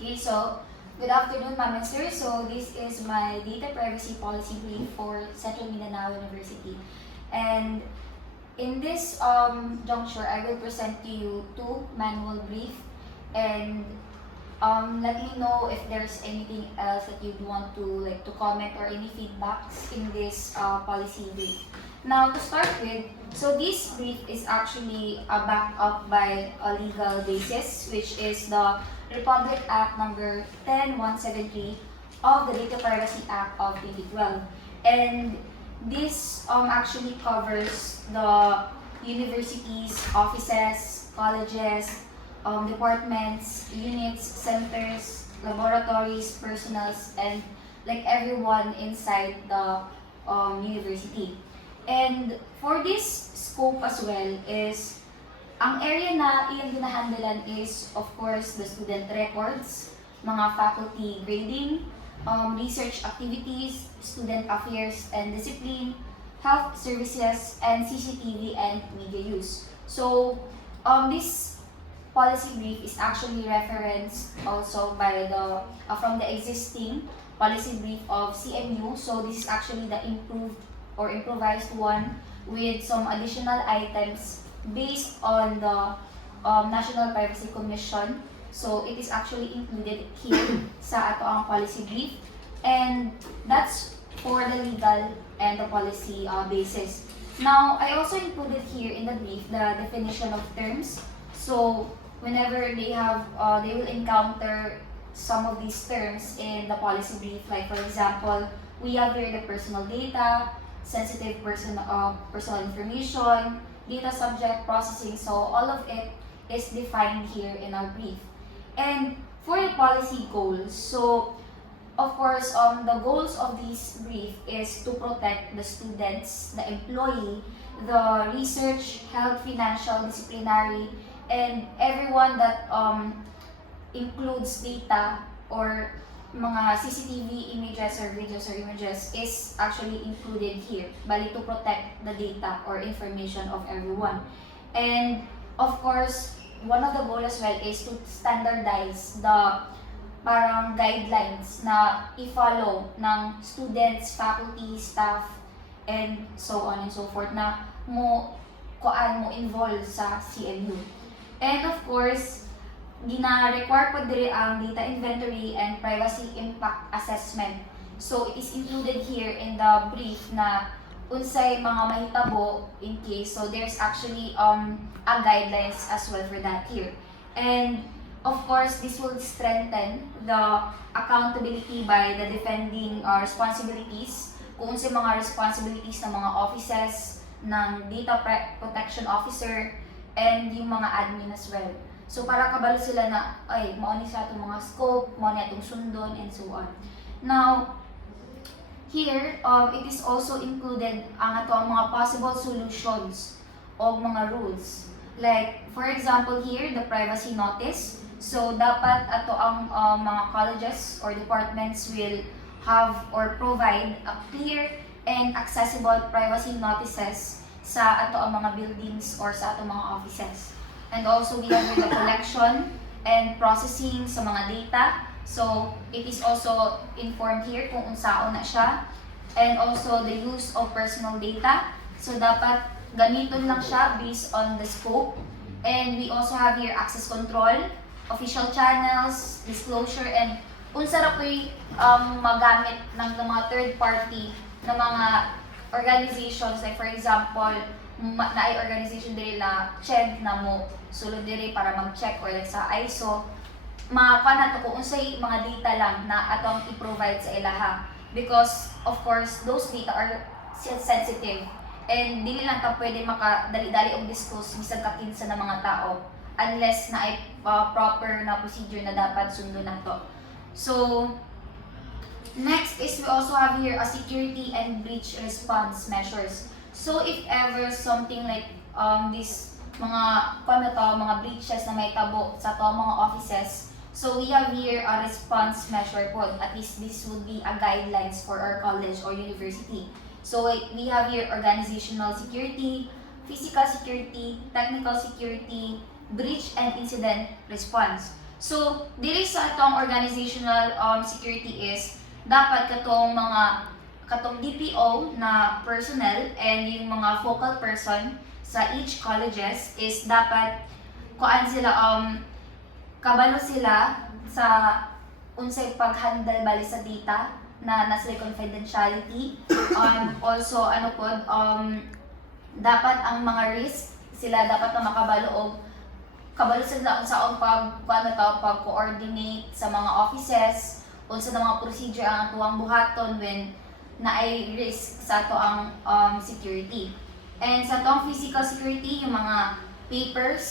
Okay, so good afternoon, ma'am and sir. So this is my data privacy policy brief for Central Mindanao University. And in this juncture, I will present to you two manual brief and let me know if there's anything else that you'd want to comment or any feedbacks in this policy brief. Now, to start with, so this brief is actually backed up by a legal basis, which is the Republic Act number 10173 of the Data Privacy Act of 2012. And this actually covers the universities, offices, colleges, departments, units, centers, laboratories, personals, and like everyone inside the university. And for this scope as well is, ang area na iyang ginahandlan is of course the student records, mga faculty grading, research activities, student affairs and discipline, health services, and CCTV and media use. So this policy brief is actually referenced also by the from the existing policy brief of CMU. So this is actually the improved or improvised one with some additional items based on the National Privacy Commission. So it is actually included here sa ato ang policy brief, and that's for the legal and the policy basis. Now, I also included here in the brief the definition of terms. So whenever they will encounter some of these terms in the policy brief, like for example, we have here the personal data, sensitive personal information, data subject processing. So all of it is defined here in our brief. And for the policy goals, so of course, the goals of this brief is to protect the students, the employee, the research, health, financial, disciplinary, and everyone that includes data or mga CCTV images or videos or images is actually included here, bali to protect the data or information of everyone. And of course, one of the goals as well is to standardize the parang guidelines na i-follow ng students, faculty, staff, and so on and so forth na mo involve sa CMU. And of course, gina-require po diri ang data inventory and privacy impact assessment. So it is included here in the brief na unsay mga mahitabo in case. So there's actually a guidelines as well for that here. And of course, this will strengthen the accountability by the defending responsibilities, kung unsay mga responsibilities ng mga offices ng data protection officer and yung mga admin as well. So para kabalo sila na, ay, mao ni sa itong mga scope, mao ni itong sundon, and so on. Now, here, it is also included ang ato ang mga possible solutions o mga rules. Like, for example here, the privacy notice. So, dapat ato ang mga colleges or departments will have or provide a clear and accessible privacy notices sa ato ang mga buildings or sa ato mga offices. And also, we have the collection and processing sa mga data. So, it is also informed here kung unsaon na siya. And also, the use of personal data. So, dapat gamiton lang siya based on the scope. And we also have here access control, official channels, disclosure, and unsa ra po'y magamit ng mga third party na mga organizations. Like for example, naay organization diri la CHED na mo sulod diri para mag-check or like sa ISO, makakuha to kung unsay mga data lang na atong i-provide sa ilaha, because of course those data are sensitive and dili lang ta pwede makadali-dali og disclose bisag kakinsa ng mga tao unless na ay proper na procedure na dapat sundon nato. So next is we also have here a security and breach response measures. So if ever something like this mga breaches na may tabo sa to mga offices, so we have here a response measure po. At least this would be a guidelines for our college or university. So we have here organizational security, physical security, technical security, breach and incident response. So diri sa atong organizational security is dapat katong DPO na personnel and yung mga focal person sa each colleges is dapat kuan sila kabalo sila sa unsay pag-handle bali sa data na nasa confidentiality. Also dapat ang mga risk sila dapat na makabalo og kabalo sila sa pag-coordinate sa mga offices unsa na mga procedure ang atuang buhaton when naay risk sa ato ang security. And sa atong physical security, yung mga papers,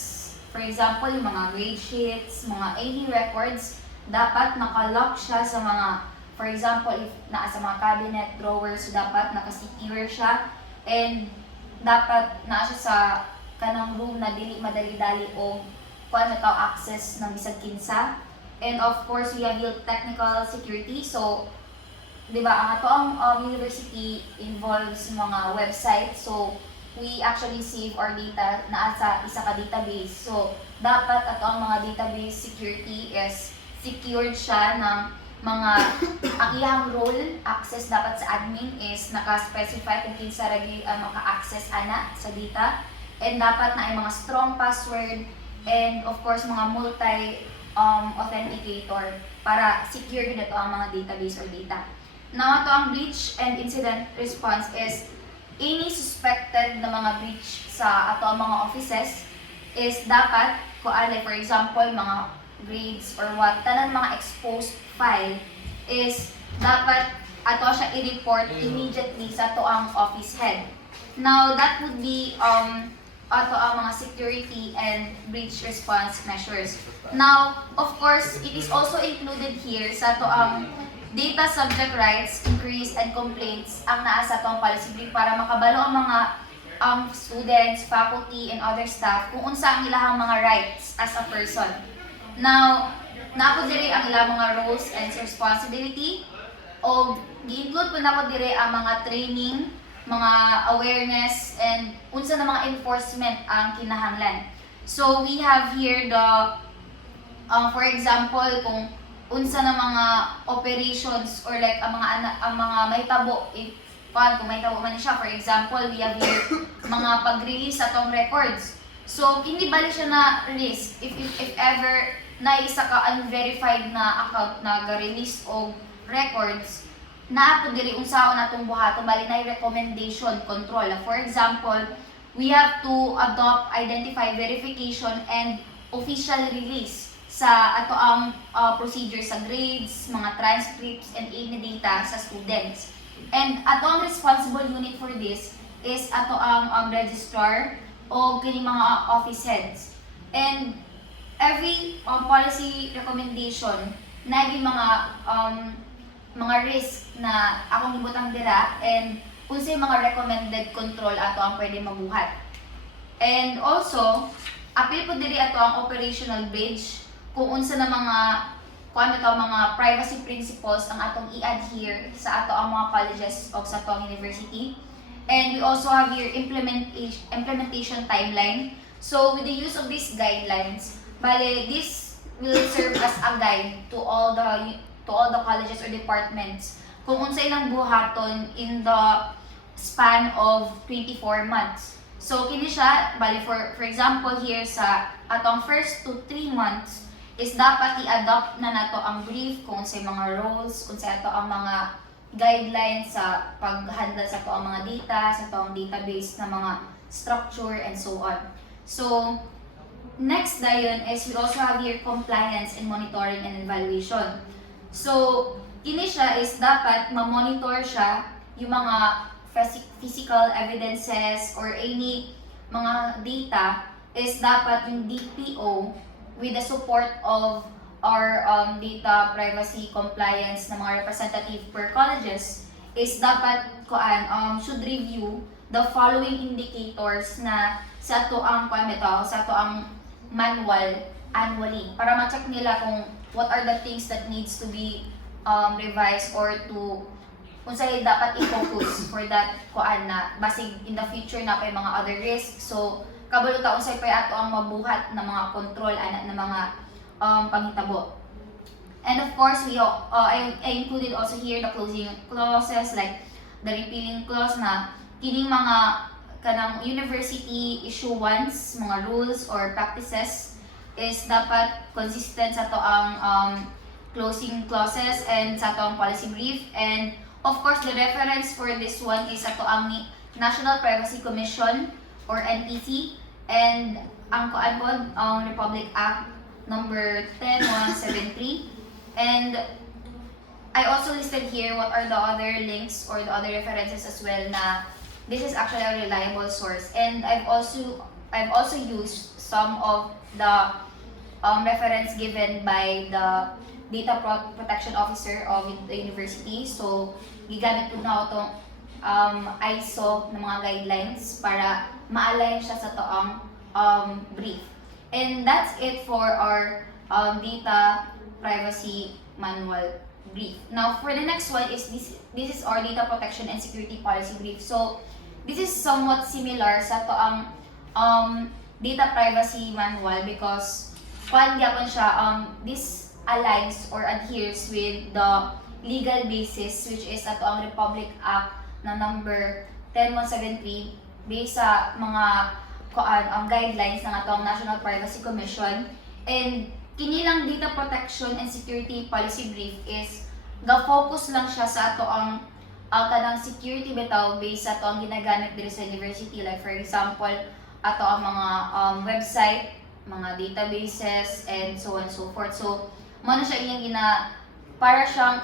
for example, yung mga grade sheets, mga any records, dapat nakalock siya sa mga, for example, if naa sa mga cabinet, drawers, dapat nakasecure siya. And dapat naa siya sa kanang room na dili madali-dali o kuan na tao access ng bisag kinsa. And of course, we have yung technical security. So, di ba, ang ato ang university involves mga website. So, we actually save our data na sa isa ka database. So, dapat ato ang mga database security is secured siya ng mga ang iyang role, access dapat sa admin is naka-specify kung kinsa ragi maka-access ana sa data. And dapat na ay mga strong password and of course mga multi authenticator para secure gid ato ang mga database or data. Now, ato ang breach and incident response is any suspected na mga breach sa ato ang mga offices is dapat like for example mga grades or what tanan mga exposed file is dapat ato siya i-report immediately sa ato ang office head. Now that would be ato ang mga security and breach response measures. Now of course it is also included here sa ato ang data subject rights, inquiries, and complaints ang naa sa atong policy brief para makabalo ang mga students, faculty, and other staff kung unsa ang ilahang mga rights as a person. Now, napo diri ang ilang mga roles and responsibility o gi-include po napo diri ang mga training, mga awareness, and unsa na mga enforcement ang kinahanglan. So, we have here the, for example, kung unsa na mga operations or like ang mga mahitabo kung mahitabo man siya, for example we have here mga pag-release atong records. So hindi bali siya na risk if ever na isa ka unverified na account na ga-release og records na ato diri unsaon atong buhaton bali na recommendation control. For example, we have to adopt, identify, verification, and official release sa ato ang procedure sa grades, mga transcripts, and any data sa students. And ato ang responsible unit for this is ato ang registrar o kini mga office heads. And every policy recommendation na mga risk na akong ibutang dira and unsay mga recommended control ato ang pwede mabuhat. And also, apil po diri ato ang operational bridge kung unsa na mga privacy principles ang atong i-adhere sa ato ang mga colleges o sa atong university. And we also have here implementation timeline. So with the use of these guidelines, bale this will serve as a guide to all the colleges or departments kung unsa ilang buhaton in the span of 24 months. So kini siya bale for example here sa atong first to 3 months is dapat i-adopt na nato ang brief kung unsay mga roles, kung unsay ato ang mga guidelines sa pag-handle sa ato ang mga data, sa ato ang database na mga structure and so on. So next dayon is we also have here compliance and monitoring and evaluation. So kini siya is dapat ma-monitor siya yung mga physical evidences or any mga data is dapat yung DPO with the support of our data privacy compliance na mga representative per colleges is dapat should review the following indicators na sa ato ang manual annually para ma-check nila kung what are the things that needs to be revised or to unsay dapat i-focus for that na basig in the future na pay mga other risks. So kabalo ta unsay pay ato ang mabuhat na mga control ana na mga panghitabo. And of course, I included also here the closing clauses like the repealing clause na kining mga kanang university issuance, mga rules or practices is dapat consistent sa to ang closing clauses and sa to ang policy brief. And of course, the reference for this one is sa to ang National Privacy Commission or NPC and ang kuan ang Republic Act number 10173. And I also listed here what are the other links or the other references as well na this is actually a reliable source. And I've also used some of the reference given by the data protection officer of the university. So gigamit po na itong ISO ng mga guidelines para ma-align siya sa toang brief. And that's it for our data privacy manual brief. Now for the next one is this is our data protection and security policy brief. So this is somewhat similar sa toang data privacy manual because kuan gyapon siya this aligns or adheres with the legal basis which is ato ang Republic Act na number 10173 based sa mga guidelines ng atong National Privacy Commission. And kini lang data protection and security policy brief is ga-focus lang siya sa ato ang kanang security bitaw based sa ato ang ginagamit diri sa university, like for example ato ang mga website, mga databases and so on and so forth. So mo na siya iyang para siyang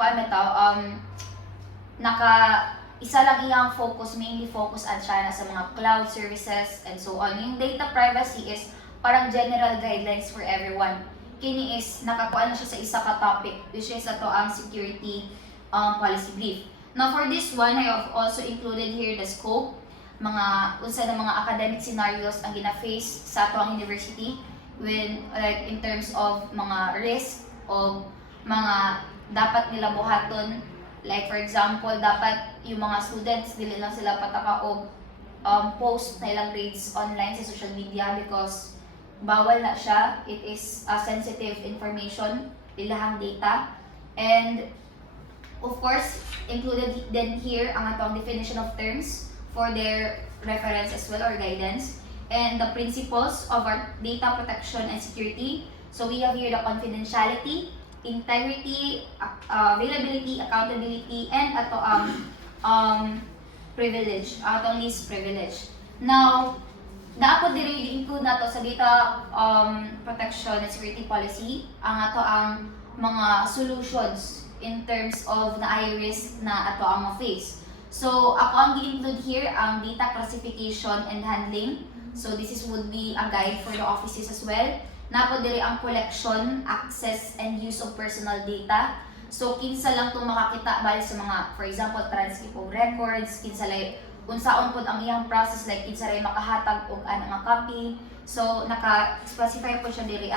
isa lang iyang focus, mainly focus at siya na sa mga cloud services and so on. Yung data privacy is parang general guidelines for everyone. Kini is nakakuha na siya sa isa ka topic which is ato ang security policy brief. Now for this one, I have also included here the scope, mga unsa na mga academic scenarios ang gina-face sa ato ang university when like in terms of mga risk o mga dapat nila buhaton. Like for example, dapat yung mga students dili lang sila pataka og post na ilang grades online sa social media because bawal na siya. It is sensitive information, ilahang data. And of course, included then here ang atong definition of terms for their reference as well or guidance. And the principles of our data protection and security. So we have here the confidentiality, integrity, availability, accountability, and ato ang privilege, atong least privilege. Now, dapat diri include nato sa data protection and security policy ang ato ang mga solutions in terms of na risk na ato ang ma-face. So ako ang gi-include here ang data classification and handling. So this would be a guide for the offices as well. Napo diri ang collection, access, and use of personal data. So kinsa lang itong makakita bali sa mga, for example, transcript of records, kinsa lay unsaon pod ang iyang process, like kinsa ray makahatag og nga copy. So naka-specify po siya diri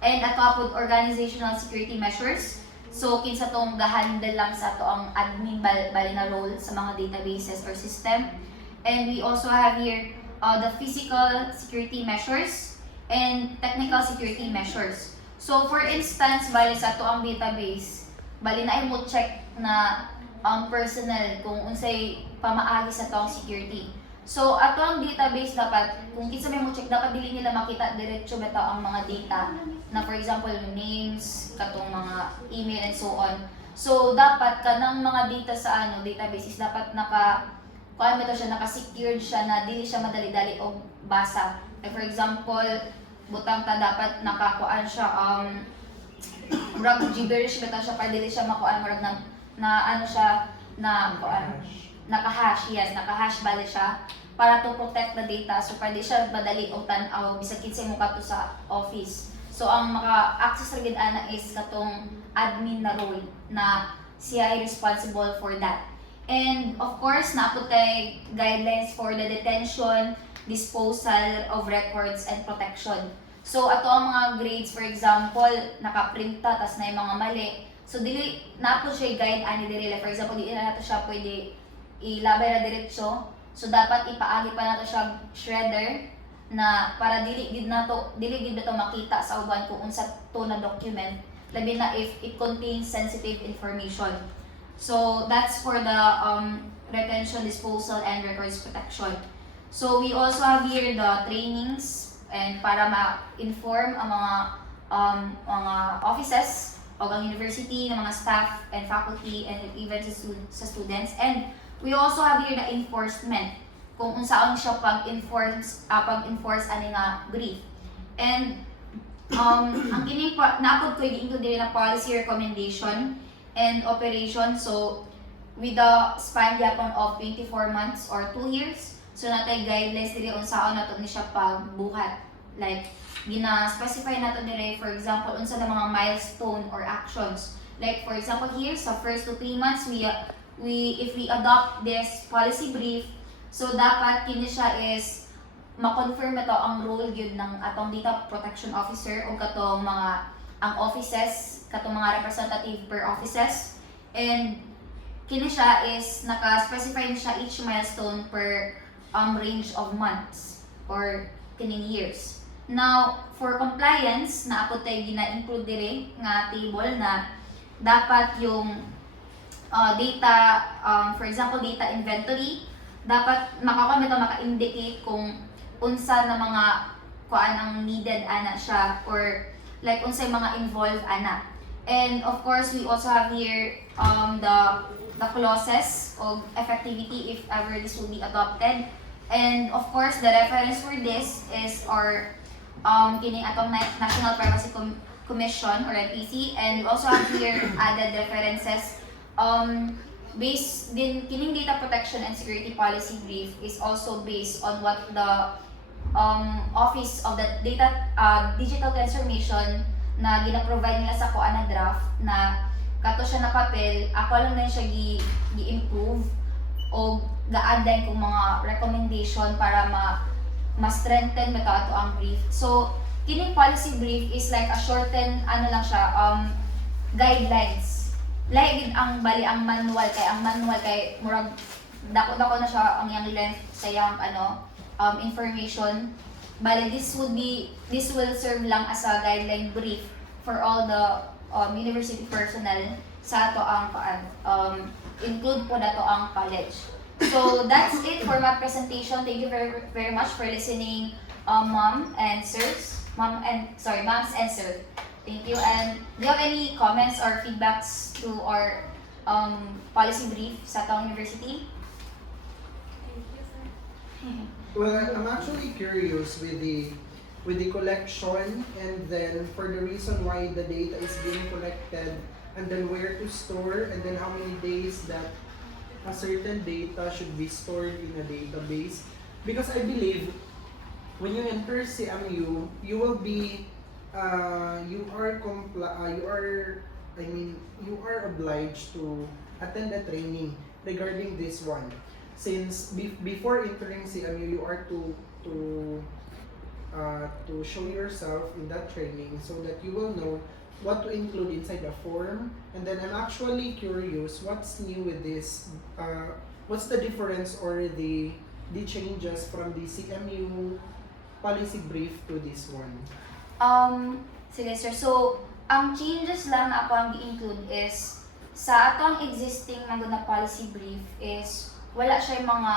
And ato pod organizational security measures. So kinsa tong gahandle lang sa ato ang admin bali na role sa mga databases or system. And we also have here the physical security measures and technical security measures. So for instance, bali sa ato ang database, bali na mo check na ang personal kung unsay pamaagi sa ato ang security. So ato ang database dapat kung kinsa may mo check dapat dili nila makita diretso bitaw ang mga data na for example names, katong mga email and so on. So dapat kanang mga data sa database is dapat naka-secured siya na dili siya madali-dali og basa. Like for example, butang ta dapat nakakuan siya murag gibberish bitaw siya para dili siya makuan murag naka-hash, yes, naka-hash bali siya para to protect the data. So para di siya madali og tan-aw bisag kinsa mo kadto sa office. So ang maka-access ra gid ana is katong admin na role na siya ay responsible for that. And of course, naapot kay guidelines for the detention, disposal of records, and protection. So ato ang mga grades, for example, naka-printa tas na yung mga mali. So dili naapot siya guide ani diri. For example, di na nato siya pwede ilabay na diretso. So dapat ipaagi pa nato siya shredder na para dili gid na to makita sa uban kung unsa to na document, labi na if it contains sensitive information. So that's for the retention, disposal, and records protection. So we also have here the trainings and para ma-inform ang mga offices o ang university ng mga staff and faculty and even sa students. And we also have here the enforcement kung unsaon siya pag-enforce ani nga brief. And ang kini napod ko i-include din na policy recommendation and operation. So with the span yapon of 24 months or 2 years, so natay guidelines diri unsaon nato ni siya pagbuhat. Like gina-specify nato diri, for example, unsa na mga milestone or actions. Like for example here sa first to 3 months if we adopt this policy brief, so dapat kini siya is ma-confirm ito ang role gyud ng atong data protection officer o katong mga ang offices, katong mga representative per offices. And kini siya is naka-specify siya each milestone per range of months or kining years. Now, for compliance, naapod tayo gina-include diri nga table na dapat yung data, for example, data inventory, dapat maka-indicate kung unsa na mga kuan ang needed ana siya or like unsa yung mga involved ana. And of course, we also have here the clauses of effectivity if ever this will be adopted. And of course, the reference for this is our kining atong National Privacy Commission or NPC, and we also have here added references. Based din kining data protection and security policy brief is also based on what the Office of the Digital Transformation na gina-provide nila sa kuan na draft na kato siya na papel, ako lang na siya gi-improve o ga-add din kung mga recommendation para ma-strengthen ba ato ang brief. So kining policy brief is like a shortened lang siya guidelines. Lahi ang bali ang manual kay murag dako na siya ang yang length sa yang information. Bali this will serve lang as a guideline brief for all the university personnel sa ato ang include po nato ang college. So that's it for my presentation. Thank you very very much for listening, moms and sirs. Thank you. And do you have any comments or feedbacks to our policy brief sa atong university? Thank you, sir. Well, I'm actually curious with the collection, and then for the reason why the data is being collected, and then where to store, and then how many days that a certain data should be stored in a database. Because I believe when you enter CMU, you will be you are obliged to attend a training regarding this one. Since before entering CMU, you are to show yourself in that training so that you will know what to include inside the form. And then I'm actually curious, what's new with this? What's the difference or the changes from the CMU policy brief to this one? Sige sir. So, ang changes lang na ako ang i-include is sa atong existing na policy brief is wala siya yung mga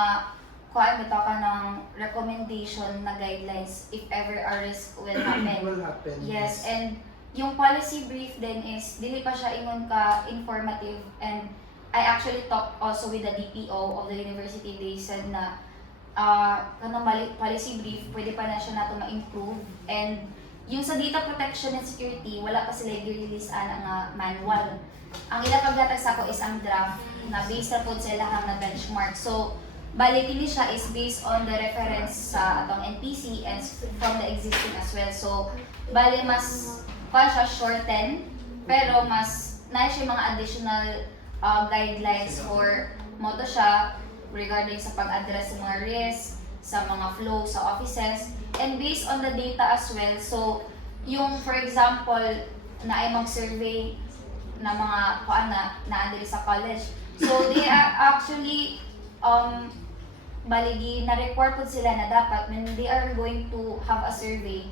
kuan bitaw ka ng recommendation na guidelines if ever a risk will happen. Will happen. Yes, and yung policy brief then is dili pa siya ingon ka informative, and I actually talked also with the DPO of the university. They said na kanang policy brief pwede pa na siya nato ma-improve, and yung sa data protection and security wala pa sila i-release ana nga manual. Ang ila pagdatag sa ako is ang draft na based na po sa ilahang na benchmark. So bali kini siya is based on the reference sa atong NPC and from the existing as well. So bali mas siya shorten, pero mas na siya mga additional guidelines for moto siya regarding sa pag-address sa mga risk, sa mga flow sa offices, and based on the data as well. So yung for example na ay mag-survey na mga kuan na andiri sa college, so they are actually bali di na-require po sila na dapat when they are going to have a survey,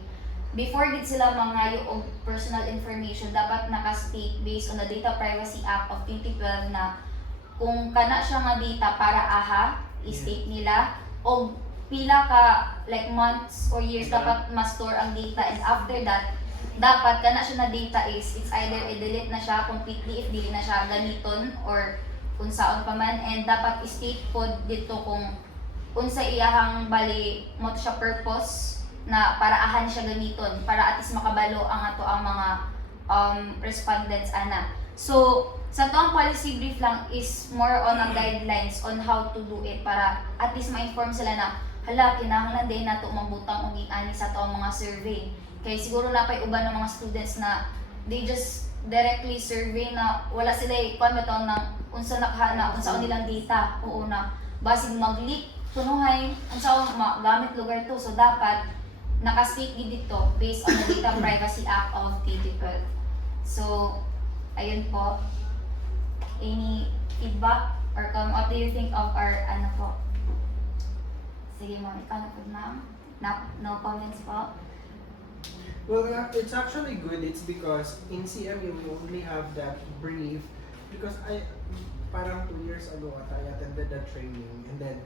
before gid sila mangayo og personal information, dapat naka-state based on the Data Privacy Act of 2012 na kung kana siya nga data para i-state nila og pila ka like months or years dapat ma-store ang data, and after that dapat kana siya na data is it's either i-delete na siya completely if dili na siya gamiton or kung saon pa man, and dapat i-state pod dito kung unsa iyahang bali mo siya purpose na paraahan siya gamiton para at least makabalo ang ato ang mga respondents ana. So sa to ang policy brief lang is more on ang guidelines on how to do it para at least ma-inform sila na hala kinahanglan din nato mabutang og ani sa to ang mga survey. Kay siguro na pay uban ng mga students na they just directly survey na wala sila kuan ba taon ng unsa nakahana unsa nilang data o na basig mag-leak punuhay unsa magamit lugar to, so dapat naka-state gid dito based on the Data Privacy Act of 2012. So ayun po, any feedback or what do you think of our ano po? Sige mo, ikaw na po no comments po? Well, it's actually good. It's because in CMU we only have that brief because parang 2 years ago I attended the training, and then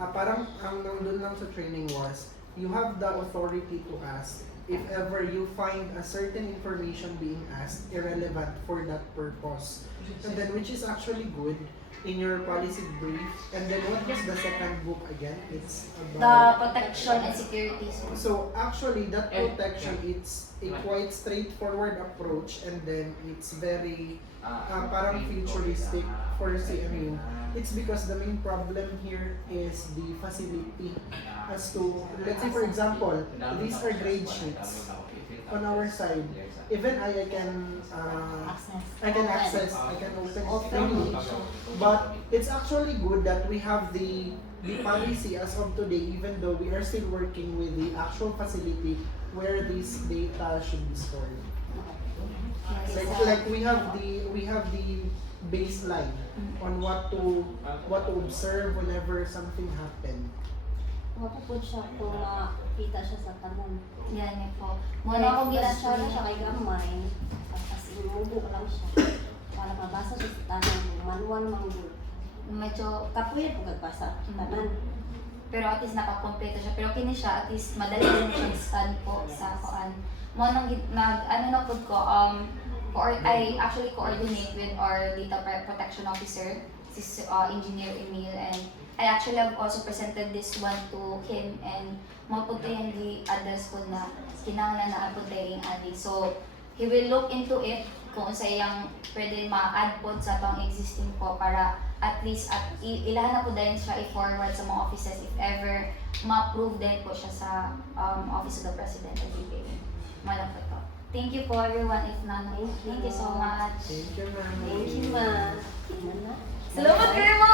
parang ang nandun lang sa training was you have the authority to ask if ever you find a certain information being asked irrelevant for that purpose. And then which is actually good in your policy brief. And then what was the second book again? It's The about protection and security. so actually that protection, it's a quite straightforward approach, and then it's very parang futuristic for CMU. It's because the main problem here is the facility as to, let's say for example, these are grade sheets on our side. Even I can access, I can open it freely. But it's actually good that we have the policy as of today, even though we are still working with the actual facility where this data should be stored. Like we have the baseline on what to observe whenever something happened. Mapupod siya kung makita siya sa tanan. Yan yun po. Muna Muna akong akong ginasya ginasya siya kay gamay. Tapos inubo lang siya. Para mabasa siya sa tanan. Manual manggul. medyo Kapuyan kung nagbasa sa tanan. pero at least nakakompleto siya. Pero kini siya at least madali din siya scan po sa kuan. Mo nang ano na pud ko I actually coordinate with our data protection officer, this engineer Emil, and I actually have also presented this one to him, and mo pud yung di-address ko na kinahanglan na apod yung adi. So he will look into it kung sa iyang pwede ma-add po sa pang existing po para at least at ilahan na po din siya i-forward sa mga offices if ever ma-approve din po siya sa Office of the President and DPA. Malam po ito. Thank you po everyone, if none. Thank you so much. Thank you, ma'am. Thank you, ma. Tingnan na. Salamat kayo, ma'am!